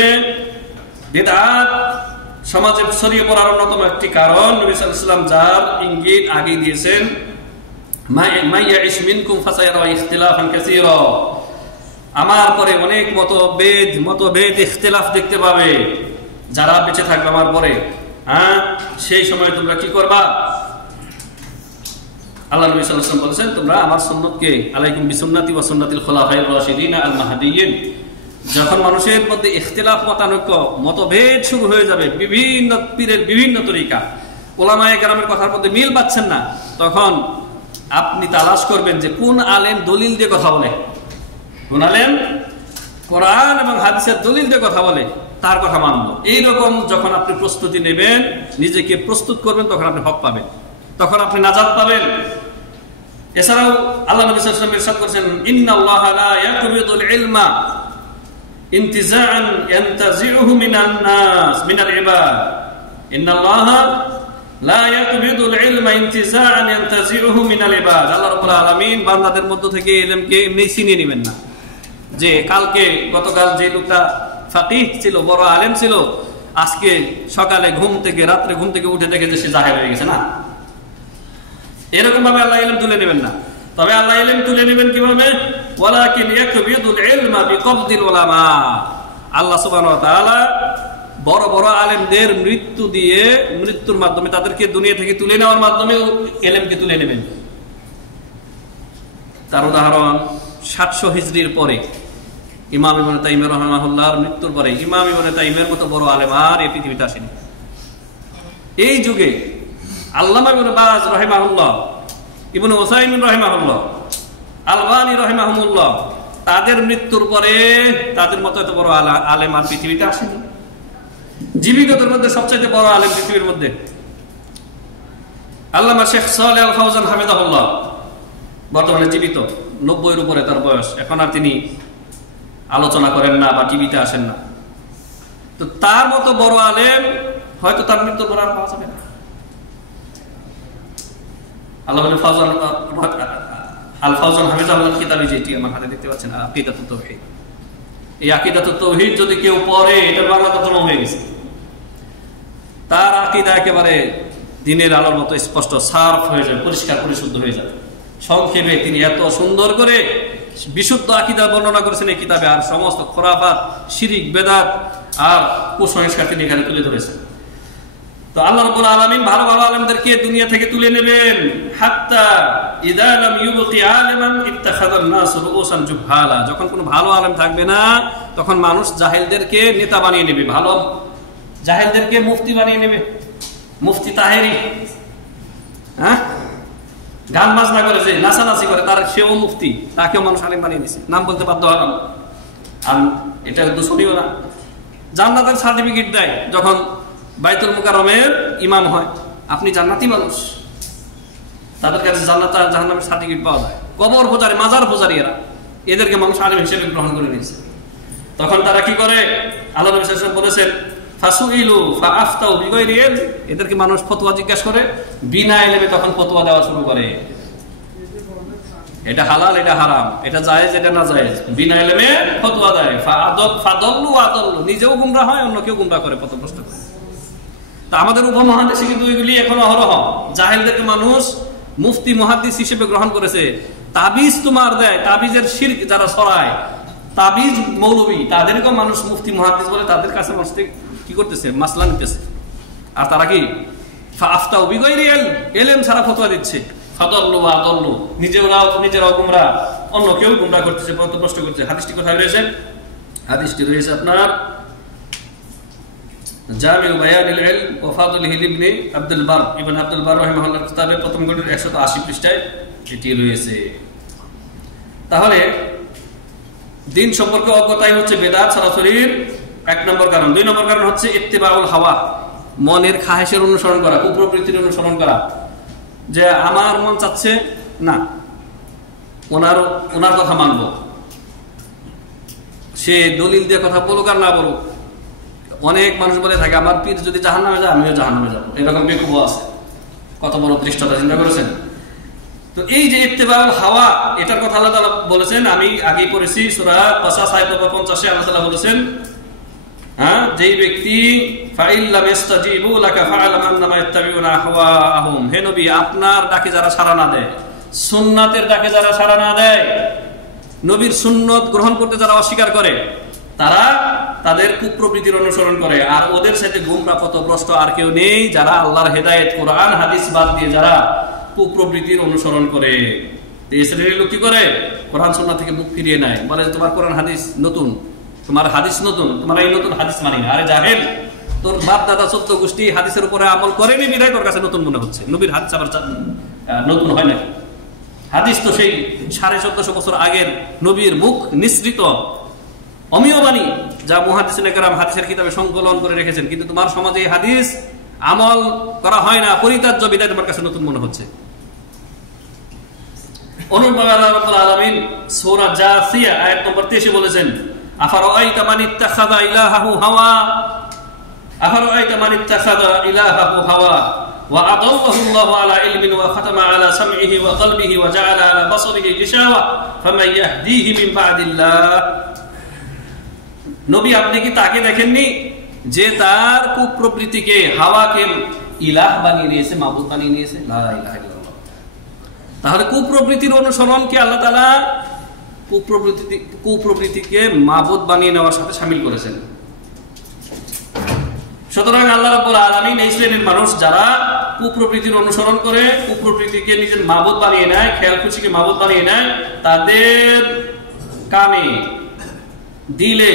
বিদআত সমাজে ছড়িয়ে পড়ার অন্যতম একটি কারণ। নবী সাল্লাল্লাহু আলাইহি ওয়াসাল্লাম যার ইঙ্গিত আগে দিয়েছেন, মা ইয়াইশ মিনকুম ফাসায়ারা ইখতিলাফান কাসীরা, আমার পরে অনেক মতভেদ ইখতিলাফ দেখতে পাবে যারা বেঁচে থাকবে আমার পরে। সেই সময় তোমরা কি করবা? আল্লাহ নবী সাল্লাল্লাহু আলাইহি ওয়াসাল্লাম বলেছেন, তোমরা আমার সুন্নতকে আলাইকুম বিসুন্নতি ওয়া সুন্নাতিল খুলাফায়ে রাশিদিন আল মাহদিয়্যিন। যখন মানুষের মধ্যে ইখতিলাফ, মতানৈক্য, মতভেদ শুরু হয়ে যাবে, বিভিন্ন পীরের বিভিন্ন তরিকা, ওলামায়ে কেরামের কথার মধ্যে মিল পাচ্ছেন না, তখন আপনি তালাশ করবেন যে কোন আলেম দলিল দিয়ে কথা বলে, কোন আলেম কোরআন এবং হাদিসের দলিল দিয়ে কথা বলে, তার কথা মানব। এইরকম যখন আপনি প্রস্তুতি নেবেন, নিজেকে প্রস্তুত করবেন, তখন আপনি হক পাবেন, তখন আপনি নাজাত পাবেন। এছাড়াও আল্লাহ নবী সাল্লাল্লাহু আলাইহি ওয়াসাল্লাম ইরশাদ করেছেন, ইন্নাল্লাহা লা ইয়াকবিদুল ইলমা ইনতিজাআন ইয়ানতাজিউহু মিনাল ইবাদ। ইন্নাল্লাহা লা ইয়াকবিদুল ইলমা ইনতিজাআন ইয়ানতাজিউহু মিনাল ইবাদ। আল্লাহ রাব্বুল আলামিন বান্দাদের মধ্য থেকে ইলমকে এমনি ছিনিয়ে নেবেন না, যে গতকাল যে লোকটা ফাকিহ ছিল, বড় আলেম ছিল, আজকে সকালে রাত্রে ঘুম থেকে উঠে দেখে যে সে জাহেল হয়ে গেছে না। এরকম ভাবে আল্লাহ ইলম তুলে নেবেন না। তবে আল্লাহ ইলম তুলে নেবেন কিভাবে? ওয়ালাকিন ইয়াকবিদুল ইলমা বিকবদিল উলামা। আল্লাহ সুবহানাহু ওয়া তাআলা বড় বড় আলেমদের মৃত্যুর মাধ্যমে, তাদেরকে দুনিয়া থেকে তুলে নেওয়ার মাধ্যমে ইলমকে তুলে নেবেন। তার উদাহরণ 700 হিজরির পরে ইমাম ইবনে তাইমিয়া রাহিমাহুল্লাহর মৃত্যুর পরে ইমাম ইবনে তাইমিয়ার মতো বড় আলেম আর এই পৃথিবীতে আসেনি। এই যুগে আল্লামা ইবনে বাজ রাহিমাহুল্লাহ, ইবনে উসাইমিন রাহিমাহুল্লাহ, আলবানী রাহিমাহুল্লাহ, তাদের মৃত্যুর পরে তাদের মতো এত বড় আলেম আর পৃথিবীতে আসেনি। জীবিতদের মধ্যে সবচেয়ে বড় আলেম পৃথিবীর মধ্যে আল্লামা শেখ সালেহ আল ফাওজান হাফিজাহুল্লাহ, বর্তমানে জীবিত, 90-এর উপরে তার বয়স। এখন আর তিনি আলোচনা করেন না বা টিভিতে আসেন না। তো তার মতো বড় আলেম হয়তো তার মৃত্যুর পর আর পাওয়া যাবে না। আল্লাহ আল ফাওজান হাফিজাহুল্লাহ কিতাবে যেটি আমার হাতে দেখতে পাচ্ছেন, আকিদাতুত তাওহীদ, এই আকিদাতুত তাওহীদ যদি কেউ পড়ে, এটা বাংলা তর্জমা হয়ে গেছে। তার আকিদা একেবারে দিনের আলোর মতো স্পষ্ট, সাফ হয়ে যাবে, পরিষ্কার পরিশুদ্ধ হয়ে যাবে। সংক্ষেপে তিনি এত সুন্দর করে বিশুদ্ধ আকিদা বর্ণনা করেছেন এই কিতাবে, আর সমস্ত খোরাফাত, শিরিক, বেদাত আর কুসংস্কার তিনি এখানে তুলে ধরেছেন। তো আল্লাহ রাব্বুল আলামিন ভালো ভালো আলেমদেরকে দুনিয়া থেকে তুলে নেবেন। হাত্তা ইযা লাম ইউবকি আলিমান ইত্তাখাযান নাস রুউসান জুবহালা। যখন কোনো ভালো আলেম থাকবে না, তখন মানুষ জাহেলদেরকে নেতা বানিয়ে নেবে, ভালো জাহেলদেরকে মুফতি বানিয়ে নেবে। মুফতি তাহেরি, গান বাজনা করে, যে নাচানাচি করে, তার সেও মুফতি, তাকেও মানুষ আলেম বানিয়ে দিচ্ছে, নাম বলতে বাধ্য হলাম। আর এটা কিন্তু শুনিও না। জান্নাতের সার্টিফিকেট দেয় যখন বাইতুল মুকাররমের ইমাম হয়, আপনি জান্নাতি মানুষ, তাদের কাছে জান্নাত আর জাহান্নামের সার্টিফিকেট পাওয়া যায়। কবর পূজারী, মাজার পূজারী এদেরকে মানুষ আলেম হিসেবে গ্রহণ করে নিয়েছে। তখন তারা কি করে? আল্লাহ নবী সাল্লাল্লাহু আলাইহি ওয়াসাল্লাম বলেছেন, ফাসুইলু ফাআফতাউ বিগাইরি ইলম। এদেরকে মানুষ ফতোয়া জিজ্ঞাসা করে, বিনা ইলমে তখন ফতোয়া দেওয়া শুরু করে। এটা হালাল, এটা হারাম, এটা জায়েজ, এটা না জায়েজ, বিনা ইলমে ফতোয়া দেয়। ফাদাল্লু আদাল্লু, নিজেও গুমরাহ হয়, অন্যকেও গুমরাহ করে, পথভ্রষ্ট করে। তা আমাদের উপমহাদেশে কিন্তু এগুলি এখন অহরহ। জাহেলদেরকে মানুষ মুফতি মুহাদ্দিস হিসেবে গ্রহণ করেছে। তাবিজ তোমার দেয়, তাবিজের শিরক যারা ছড়ায়, তাবিজ মৌলবী, তাদেরকেও মানুষ মুফতি মুহাদ্দিস বলে, তাদের কাছে মানুষ কি করতেছে? মাসলা নিতেছে। আর তারা কি ফাআফতাউ বিগাইরি ইলম ছাড়া ফতোয়া দিচ্ছে। ফাদাল্লু আদাল্লু, নিজেরাও গুমরাহ, অন্যকেও গুমরাহ করতেছে, পথভ্রষ্ট করতেছে। হাদিসটি কোথায় রয়েছে? হাদিসটি রয়েছে আপনার জামিউ বায়ানিল ইলম ওয়া ফাদলিহি ইবনে আব্দুল বার, ইবনে আব্দুল বার রাহিমাহুল্লাহর কিতাবে প্রথম খণ্ডের 180 পৃষ্ঠায় এটি রয়েছে। তাহলে দিন সম্পর্কে অজ্ঞতাই হচ্ছে বেদাত সরাসরির 1 নম্বর কারণ। 2 নম্বর কারণ হচ্ছে ইত্তিবাউল হাওয়া, মনের খাহেশের অনুসরণ করা, কুপ্রবৃত্তির অনুসরণ করা। যে আমার মন চাচ্ছে না ওনার কথা মানব, সে দলিল দিয়ে কথা বলুক আর না বলুক। অনেক মানুষ বলে থাকে আমার পীর যদি জাহান্নামে যায় আমিও জাহান্নামে যাবো, এরকম বেকুব আছে। কত বড় দৃষ্টতা চিন্তা করেছেন? তো এই যে ইত্তেবাউল হাওয়া, এটার কথা আল্লাহ তাআলা বলেছেন, আমি আগেই পড়েছি সূরা কাসাস আয়াত নম্বর 50 আল্লাহ তাআলা বলেছেন, যেই ব্যক্তি ফাইল্লাম ইস্তাজিবু লাকা ফাআলাম আন্নামা ইত্তাবিউনা আহওয়াহুম, হে নবী আপনার ডাকে যারা সাড়া না দেয়, সুন্নাতের ডাকে যারা সাড়া না দেয়, নবীর সুন্নত গ্রহণ করতে যারা অস্বীকার করে, তারা তাদের কুপ্রবৃত্তির অনুসরণ করে। আর ওদের সাথে গুমরা পথভ্রষ্ট আর কেউ নেই যারা আল্লাহর হেদায়েত কোরআন হাদিস বাদ দিয়ে যারা কুপ্রবৃত্তির অনুসরণ করে। এই শ্রেণীর লোক কি করে? কোরআন সুন্নাহ থেকে মুখ ফিরিয়ে নেয়, বলে তোমার কোরআন হাদিস নতুন, তোমার হাদিস নতুন, তোমার এই নতুন হাদিস মানি না। আরে জাহেল, তোর বাপ দাদা 14 গোষ্ঠী হাদিসের উপরে আমল করেনি বিধায় তোর কাছে নতুন মনে হচ্ছে। নবীর হাদিস আবার নতুন হয় না। হাদিস তো সেই 1450 বছর আগের নবীর মুখ নিঃসৃত অমীয় বাণী, যা মুহাদ্দিসিনে কেরাম হাদিসের কিতাবে সংকলন করে রেখেছেন। কিন্তু তোমার সমাজে এই হাদিস আমল করা হয় না, পরিত্যাজ্য বিধায় তোমার কাছে নতুন মনে হচ্ছে। অনুরূপভাবে আল্লাহ রাব্বুল আলামিন সূরা জাসিয়া আয়াত নম্বর 23 বলেছেন, আফারাআইতা মান ইত্তাখাযা ইলাহাহু হাওয়া, আফারাআইতা মান ইত্তাখাযা ইলাহাহু হাওয়া ওয়া আদাল্লাহু আল্লাহু আলা ইলমিন ওয়া খাতামা আলা সামইহি ওয়া কলবিহি ওয়া জাআলা আলা বাসারিহি গিশাওয়া ফামান ইয়াহদিহি মিন বা'দিল্লাহ। নবী আপনি কি তাকে দেখেননি যে তার কুপ্রবৃত্তিকে, হাওয়াকে ইলাহ বানিয়ে নিয়েছে, মাবুদ বানিয়ে নিয়েছে? লা ইলাহা ইল্লাল্লাহ। তাহলে কুপ্রবৃত্তির অনুসরণকে আল্লাহ তাআলা কুপ্রবৃত্তিকে মাবুদ বানিয়ে নেওয়ার সাথে শামিল করেছেন। সুতরাং আল্লাহ রাব্বুল আলামিন এই শ্রেণীর মানুষ যারা কুপ্রবৃত্তির অনুসরণ করে, কুপ্রবৃত্তিকে নিজের মাবুদ বানিয়ে নেয়, খেয়াল খুশিকে মাবুদ বানিয়ে নেয়, তাদের কানে, দিলে,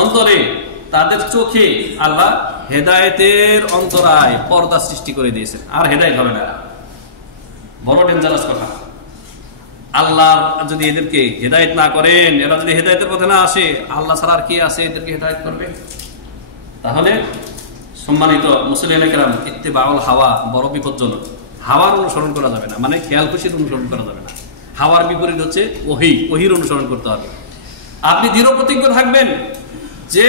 অন্তরে, তাদের চোখে আল্লাহ হেদায়েতের অন্তরায় পর্দা সৃষ্টি করে দিয়েছেন। আর হেদায়েত হবে না। বড় ডেঞ্জারাস কথা। আল্লাহ যদি এদেরকে হেদায়েত না করেন, এরা যদি হেদায়েতের পথে না আসে, আল্লাহ ছাড়া আর কে আছে এদেরকে হেদায়েত করবে? তাহলে সম্মানিত মুসলিম কেরাম, ইত্তেবাউল হাওয়া বড় বিপজ্জনক। হাওয়ার অনুসরণ করা যাবে না, মানে খেয়াল খুশির অনুসরণ করা যাবে না। হাওয়ার বিপরীত হচ্ছে ওহীর অনুসরণ করতে হবে। আপনি দৃঢ় প্রতিজ্ঞ থাকবেন যে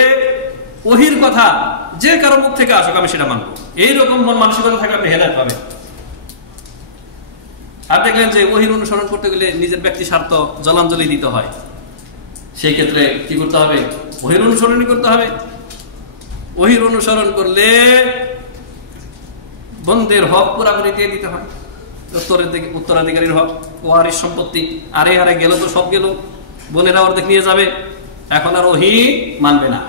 ওহীর কথা যে কারো মুখ থেকে আসুক আমি সেটা মানব। এইরকম মন মানসিকতা থাকলে আপনি হেদায়েত পাবেন। আর দেখলেন যে ওহীর অনুসরণ করতে গেলে নিজের ব্যক্তি স্বার্থ জলাঞ্জলি দিতে হয়, সেই ক্ষেত্রে কি করতে হবে? ওহীর অনুসরণই করতে হবে। ওহীর অনুসরণ করলে বন্ধের হক পুরাপুরি দিয়ে দিতে হয়, উত্তরাধিকারীর হক, ওয়ারিশ সম্পত্তি। আরে গেল তো সব গেল, বোনেরা অর্ধেক নিয়ে যাবে, এখন আর ওহী মানবে না।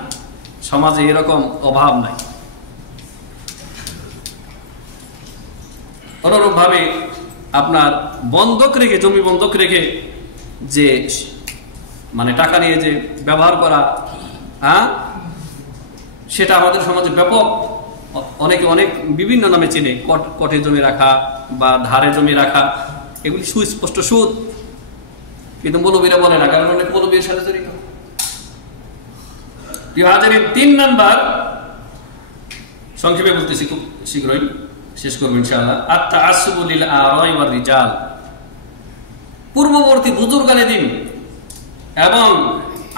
সমাজে এরকম অভাব নাই। অনুরূপ ভাবে আপনার বন্ধক রেখে, জমি বন্ধক রেখে যে মানে টাকা নিয়ে যে ব্যবহার করা, সেটা আমাদের সমাজে ব্যাপক। অনেকে অনেক বিভিন্ন নামে চিনে, কটে জমি রাখা বা ধারে জমি রাখা, এগুলি সুস্পষ্ট সুদ, কিন্তু মৌলবীরা বলে না, কারণ অনেক মৌলবীর সাথে জড়িত। 3 নাম্বার, সংক্ষেপে বলতেছি, খুব শীঘ্রই শেষ করবো ইনশাআল্লাহ। আত-তাআসসুবু লিল আরাই ওয়ার রিজাল, পূর্ববর্তী বুজুর্গানেদিন এবং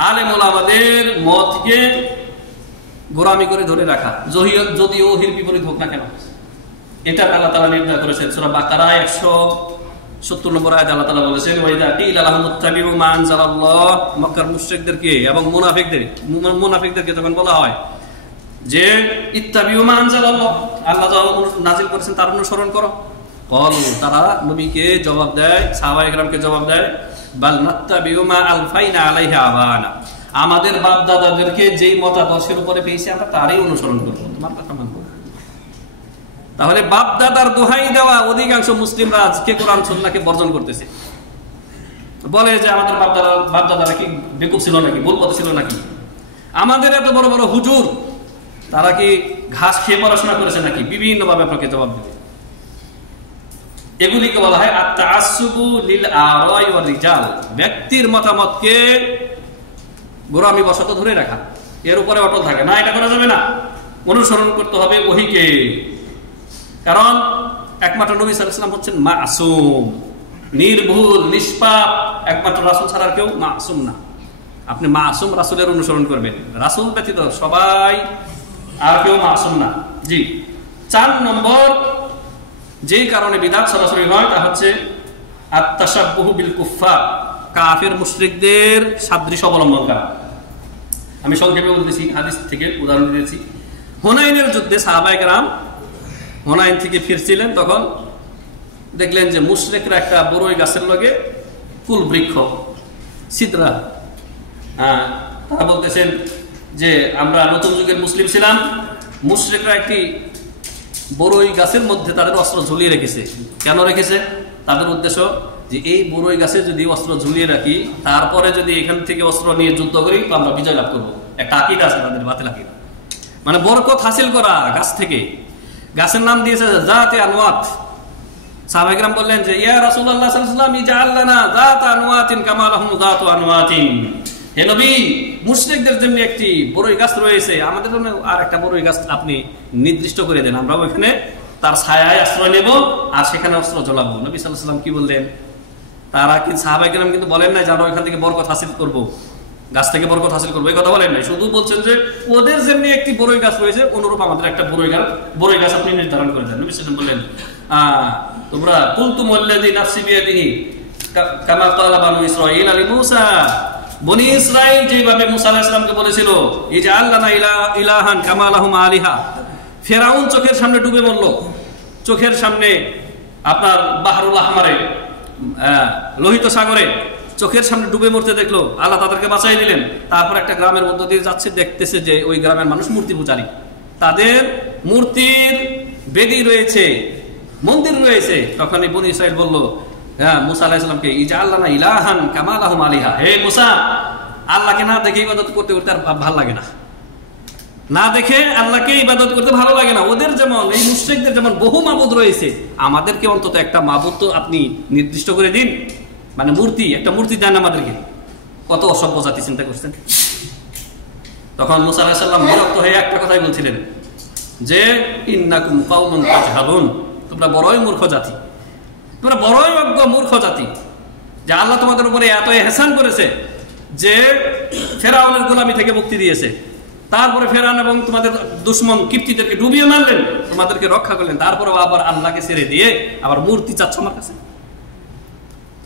আলেম ওলামাদের মতকে গোলামি করে ধরে রাখা, যদিও ওহীর বিপরীত হোক না কেন। এটা আল্লাহ তাআলা নির্দেশ করেছেন। সূরা বাকারা 170 নম্বর আয়াতে আল্লাহ তাআলা বলেছেন, ওয়াইদা কিলা লাহুম ইত্তাবিউ মা আনজালাল্লাহ, মক্কার মুশরিকদেরকে এবং মুনাফিকদেরকে যখন বলা হয় যে ইত্তাবিউ মা আনজালাল্লাহ, আল্লাহ যা নাযিল করেছেন তার অনুসরণ করো, ক্বালু, তারা নবীকে জবাব দেয়, সাহাবায়ে কেরামকে জবাব দেয়, বাল নাত্তাবিউ মা আলফাইনা আলাইহি আবানা, আমাদের বাপ দাদাদেরকে যেই মতাদর্শের উপরে পেয়েছে আমরা তারই অনুসরণ করবো, তোমার কথা মানবো। তাহলে বাপ দাদার দোহাই দেওয়া অধিকাংশ মুসলিমরা আজকে কোরআন সুন্নাহকে বর্জন করতেছে। বলে যে আমাদের বাপ দাদারা কি বেকুব ছিল নাকি, ভুল পথে ছিল নাকি? আমাদের এত বড় বড় হুজুর, তারা কি ঘাস খেয়ে পড়াশোনা করেছে নাকি? বিভিন্ন ভাবে আপনাকে জবাব দেবে। এগুলিকে বলা হয় আত-তাআসসুবু লিল আরাই ওয়ার রিজাল, ব্যক্তির মতামতকে গোলামি বশত ধরে রাখা, এর উপরে অটল থাকে না, এটা করা যাবে না। অনুসরণ করতে হবে ওহীকে। কারণ একমাত্র নবী সাল্লাল্লাহু আলাইহি ওয়াসাল্লাম হচ্ছেন মাসুম, নির্ভুল, নিষ্পাপ। একমাত্র রাসূল ছাড়া কেউ মাসুম না। আপনি মাসুম রাসূলের অনুসরণ করবেন, রাসূল ব্যতীত সবাই আর কেউ মাসুম না। জি। 4 নম্বর যেই কারণে বিদআত সরাসরি হয় তা হচ্ছে আত-তাশাব্বুহু বিল কুফফার, কাফের মুশরিকদের সাদৃশ্য অবলম্বন করা। আমি সংক্ষেপে বলতেছি, হাদিস থেকে উদাহরণ দিয়েছি। হুনাইনের যুদ্ধে সাহাবায়ে কেরাম হুনাইন থেকে ফিরছিলেন, তখন দেখলেন যে মুশরিকরা একটা বড়ই গাছের লগে কুল বৃক্ষ সিদরা, তারা বলতেছেন যে আমরা নতুন যুগের মুসলিম ছিলাম, মুশরিকরা একটি বড়ই গাছের মধ্যে তাদের অস্ত্র ঝুলিয়ে রেখেছে। কেন রেখেছে? তাদের উদ্দেশ্য যে এই বড়ই গাছে যদি অস্ত্র ঝুলিয়ে রাখি, তারপরে যদি এখান থেকে অস্ত্র নিয়ে যুদ্ধ করি তো আমরা বিজয় লাভ করবো। একটা আকীদা আছে তাদের, বাতিল আকীদা। মানে বরকত হাসিল করা গাছ থেকে। গাছের নাম দিয়েছে জাতে আনওয়াত। সাহাবায়ে কেরাম বললেন যে ইয়া রাসূলুল্লাহ সাল্লাল্লাহু আলাইহি ওয়াসাল্লাম ইজআল লানা যাতা আনওয়াতিন কামা লাহুম যাতু আনওয়াতিন। হে নবী, মুশরিকদের জন্য একটি বড়ই গাছ রয়েছে, আমাদের জন্য আর একটা বড়ই গাছ আপনি নির্দিষ্ট করে দেন, আমরা ওইখানে তার ছায়ায় আশ্রয় নেব আর সেখানে অস্ত্র জ্বলাবো। নবী সাল্লাল্লাহু আলাইহি ওয়াসাল্লাম কি বললেন? তারা কি সাহাবায়ে কেরাম কিন্তু বলেন না যে আমরা ওইখান থেকে বরকত হাসিল করব, গাছ থেকে বরকত হাসিল করবো, এই কথা বলেন নাই। শুধু বলছেন যে ওদের জন্য একটি বড়ই গাছ রয়েছে, অনুরূপ আমাদের একটা বড়ই গাছ আপনি নির্ধারণ করে দেন। নবী সাল্লাল্লাহু আলাইহি ওয়াসাল্লাম বললেন তোমরা কুলতুম আল্লাযী নাফসি বিয়াদিহি কামা ক্বালা বানু ইসরাঈল আলী মূসা, বনি ইসরাইল যেভাবে মুসা আলাইহিস সালামকে বলেছিল ইজআল লানা ইলাহান কামা লাহুম আলিহা। ফেরাউন চোখের সামনে ডুবে মরল, চোখের সামনে আপনার বাহরুল আহমারে, লোহিত সাগরে চোখের সামনে ডুবে মরতে দেখলো, আল্লাহ তাদেরকে বাঁচাই দিলেন। তারপর একটা গ্রামের মধ্য দিয়ে যাচ্ছে, দেখতেছে যে ওই গ্রামের মানুষ মূর্তি পূজারী, তাদের মূর্তির বেদি রয়েছে, মন্দির রয়েছে। তখন এই বনি ইসরাইল বলল মুসা আলাইহিস সালামকে ইজআল লানা ইলাহান কামা লাহুম আলিহা, হে মুসা, আল্লাহকে না দেখে ইবাদত করতে করতে আর ভালো লাগে না, না দেখে আল্লাহকে ইবাদত করতে ভালো লাগে না। ওদের যেমন এই মুশরিকদের যেমন বহু মাবুদ রয়েছে, আমাদেরকে অন্তত একটা মাবুদ তো আপনি নির্দিষ্ট করে দিন। মানে মূর্তি, একটা মূর্তি দেন আমাদেরকে। কত অসভ্য জাতি, চিন্তা করছেন? তখন মুসা আলাইহিস সালাম বিরক্ত হয়ে একটা কথাই বলছিলেন যে ইন্নাকুম কওমুন তাজহালুন, তোমরা বড়ই মূর্খ জাতি, তোমরা বড়ই অজ্ঞ মূর্খ জাতি, যে আল্লাহ তোমাদের উপরে এত ইহসান করেছে যে ফেরাউনের গোলামি থেকে মুক্তি দিয়েছে, তারপরে ফেরাউন এবং তোমাদের দুশমন কিপ্তিদেরকে ডুবিয়ে মারলেন, তোমাদেরকে রক্ষা করলেন, তারপরে আবার আল্লাহকে ছেড়ে দিয়ে আবার মূর্তি চাচ্ছ আমার কাছে।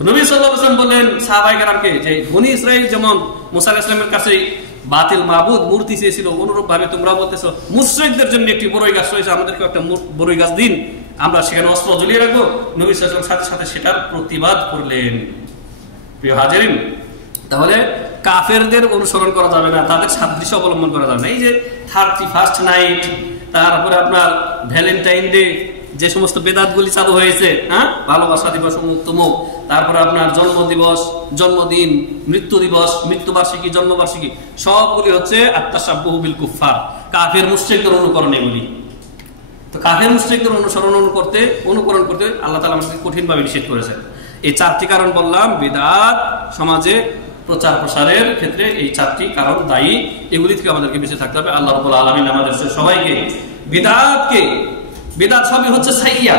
নবী সাল্লাল্লাহু আলাইহি ওয়াসাল্লাম বললেন সাহাবায়ে কেরামকে যে বনি ইসরাইল যেমন মুসা আলাইহিস সালামের কাছে বাতিল মাবুদ মূর্তি চেয়েছিল, অনুরূপ ভাবে তোমরা বলতেছো মুশরিকদের জন্য একটি বড়ই গাছ রয়েছে, আমাদেরকে একটা বড়ই গাছ দিন, আমরা সেখানে অস্ত্র ঝুলিয়ে রাখবো। নবী সাল্লাল্লাহু আলাইহি ওয়াসাল্লাম সাথে সাথে সেটার প্রতিবাদ করলেন। প্রিয় হাজিরিন, তাহলে কাফেরদের অনুসরণ করা যাবে না, তাদের সাদৃশ্য অবলম্বন করা যাবে না। এই যে 31st নাইট, তারপরে আপনার ভ্যালেন্টাইন ডে, যে সমস্ত বেদাতগুলি চালু হয়েছে, ভালোবাসা দিবস, তমুক, তারপরে আপনার জন্ম দিবস, জন্মদিন, মৃত্যু দিবস, মৃত্যুবার্ষিকী, জন্মবার্ষিকী, সবগুলি হচ্ছে আত-তাশাব্বুহু বিল কুফফার, কাফের মুশরিকদের অনুকরণ। এগুলি তো কাফের মুশরিকদের অনুকরণ করতে আল্লাহ তাআলা আমাদেরকে কঠিনভাবে নিষেধ করেছেন। এই 4টি কারণ বললাম বিদআত সমাজে প্রচার প্রসারের ক্ষেত্রে, এই 4টি কারণ দায়ী। এগুলি থেকে আমাদেরকে বেঁচে থাকতে হবে। আল্লাহ রাব্বুল আলামিন আমাদের সবাইকে বিদআত সবই হচ্ছে সাইয়্যা,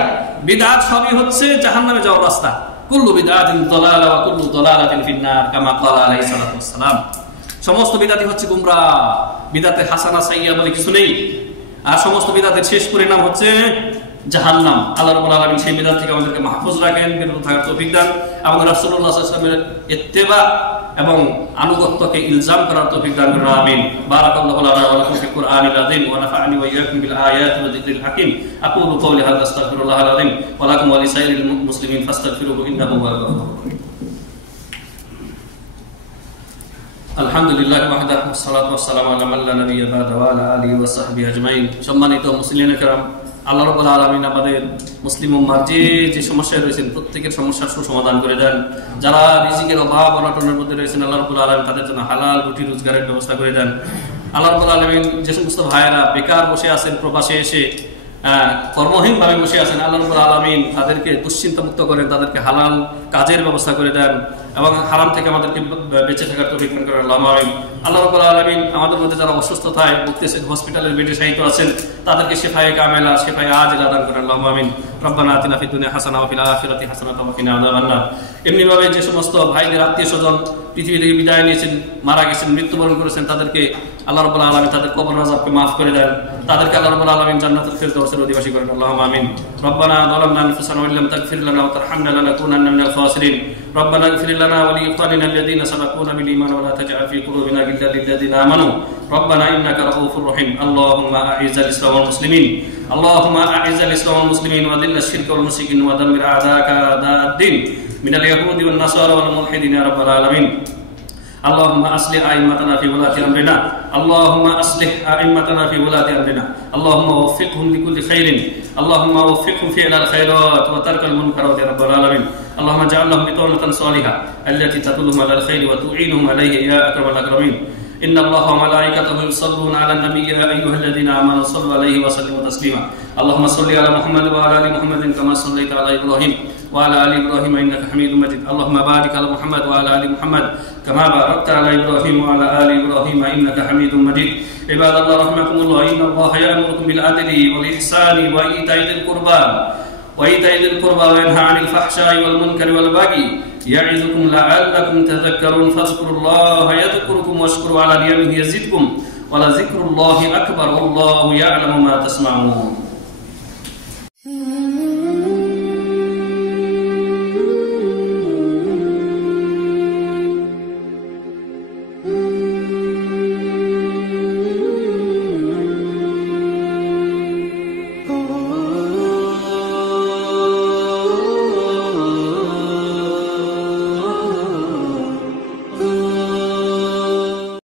বিদআত সবই হচ্ছে জাহান্নামে যাওয়ার রাস্তা। কুল্লু বিদআতিন দালালা ওয়া কুল্লু দালালাতিন ফিন্নার কামা ক্বালা আলাইহিস সালাতু ওয়াস সালাম। সমস্ত বিদআতই হচ্ছে গোমরাহ, বিদআতে হাসানা সাইয়্যা বলে কিছু নেই। আর সমস্ত বিদআতের শেষ পরিণাম হচ্ছে জাহান্নাম। আল্লাহ রাব্বুল আলামিন সেই বিদআত থেকে আমাদেরকে মাহফুজ রাখেন, বিরত থাকার তৌফিক দান, আমাদের রাসূলুল্লাহ সাল্লাল্লাহু আলাইহি ওয়াসাল্লামের ইত্তেবা এবং আনুগত্যকে ইলজাম করার তৌফিক দান করুন। আমিন। বারাকাল্লাহু লানা ওয়া লাকুম ফিল কুরআনিল আযীম ওয়া নাফা'নি ওয়া ইয়্যাকুম বিল আয়াতি ওয়া যিকরিল হাকীম। আকুলু কওলি হাযা আস্তাগফিরুল্লাহাল আযীম ওয়া লাকুম ওয়া লিসাইরিল মুসলিমিন ফাস্তাগফিরুহু ইন্নাহু হুয়াল গফুরুর রাহিম। আলহামদুলিল্লাহি ওয়াহদাহু ওয়াসসালাতু ওয়াসসালামু আলা মান লা নাবিয়্যা বা'দাহু ওয়া আলা আলিহি ওয়া সাহবিহি আজমাইন। সম্মানিত মুসলিমিন কিরাম, আল্লাহ রাব্বুল আলামিন আমাদের মুসলিম উম্মাহর যে সমস্যায় রয়েছেন প্রত্যেকের সমস্যার সুসমাধান করে দেন। যারা রিজিকের অভাব অনটনের মধ্যে রয়েছেন আল্লাহ রাব্বুল আলামিন তাদের জন্য হালাল রুটি রোজগারের ব্যবস্থা করে দেন। আল্লাহ রাব্বুল আলামিন যে সমস্ত ভাইয়েরা বেকার বসে আছেন প্রবাসে এসে কর্মহীনভাবে বসে আছেন, আল্লাহ রাব্বুল আলামিন তাদেরকে দুশ্চিন্তা মুক্ত করেন, তাদেরকে হালাল কাজের ব্যবস্থা করে দেন এবং হারাম থেকে আমাদেরকে বেঁচে থাকার তৌফিক দান করেন। আল্লাহুম্মা আমিন। আল্লাহ রাব্বুল আলামিন আমাদের মধ্যে যারা অসুস্থতায় ভুগতেছেন, হসপিটালের বেডে শায়িত আছেন, তাদেরকে শিফায়ে কামেলা, শিফায়ে আজিলা দান করেন। আল্লাহুম্মা আমিন। রব্বানা আতিনা ফিদ দুনিয়া হাসানাহ ওয়া ফিল আখিরাতি হাসানাহ ওয়া কিনা আযাবান নার। এমনিভাবে যে সমস্ত ভাইদের আত্মীয়স্বজন পৃথিবী থেকে বিদায় নিয়েছেন, মারা গেছেন, মৃত্যুবরণ করেছেন, তাদেরকে আল্লাহ রাব্বুল আলামিন তাদের কবর আযাবকে মাফ করে দেন, তাদেরকে আল্লাহ রাব্বুল আলামিন জান্নাতুল ফিরদাউসের অধিবাসী করেন। আল্লাহুম্মা আমিন। রব্বানা যালামনা আনফুসানা ওয়া ইল্লাম তাগফির লানা ওয়া তারহামনা লানাকুনান্না মিনাল খাসিরিন। রব্বানা ইগফির লানা ওয়া লিইখওয়ানিনা আল্লাযীনা সাবাকুনা বিল ঈমান ওয়া লা তাজআল ফী কুলুবিনা গিল্লাল লিল্লাযীনা আমানু রব্বানা ইন্নাকা রাউফুর রহিম। আল্লাহুম্মা আ'ইজ্জাল ইসলাম ওয়াল মুসলিমিন আল্লাহুম্মা আ'ইজ্জাল ইসলাম ওয়াল মুসলিমিন ওয়া দিল্লাশ শিরকা ওয়াল মুশরিকিন ওয়া দাম্মির আ'দাআকা আ'দা'ad-দ্বীন মিনাল ইয়াহুদি ওয়ান নাসারা ওয়াল মুলহিদিন ইয়া রাব্বাল আলামিন। اللهم أصلح أئمتنا في ولاة أمرنا اللهم أصلح أئمتنا في ولاة أمرنا اللهم وفقهم لكل خير اللهم وفقهم فعل الخيرات وترك المنكرات يا رب العالمين اللهم اجعل لهم بطانة صالحة التي تدلهم على الخير وتعينهم عليه يا أكرم الأكرمين إن الله وملائكته يصلون على النبي يا أيها الذين آمنوا صلوا عليه وسلموا تسليما اللهم صل على محمد وعلى آل محمد كما صليت على إبراهيم وعلى آل إبراهيم إنك حميد مجيد اللهم بارك على محمد وعلى آل محمد كما باركت على إبراهيم وعلى آل إبراهيم إنك حميد مجيد عباد الله رحمكم الله إن الله يأمركم بالعدل والإحسان وإيتاء ذي القربى وينهى عن الفحشاء والمنكر والبغي يعظكم لعلكم تذكرون فاذكروا الله يذكركم واشكروا على نعمه يزدكم ولذكر الله أكبر والله يعلم ما تصنعون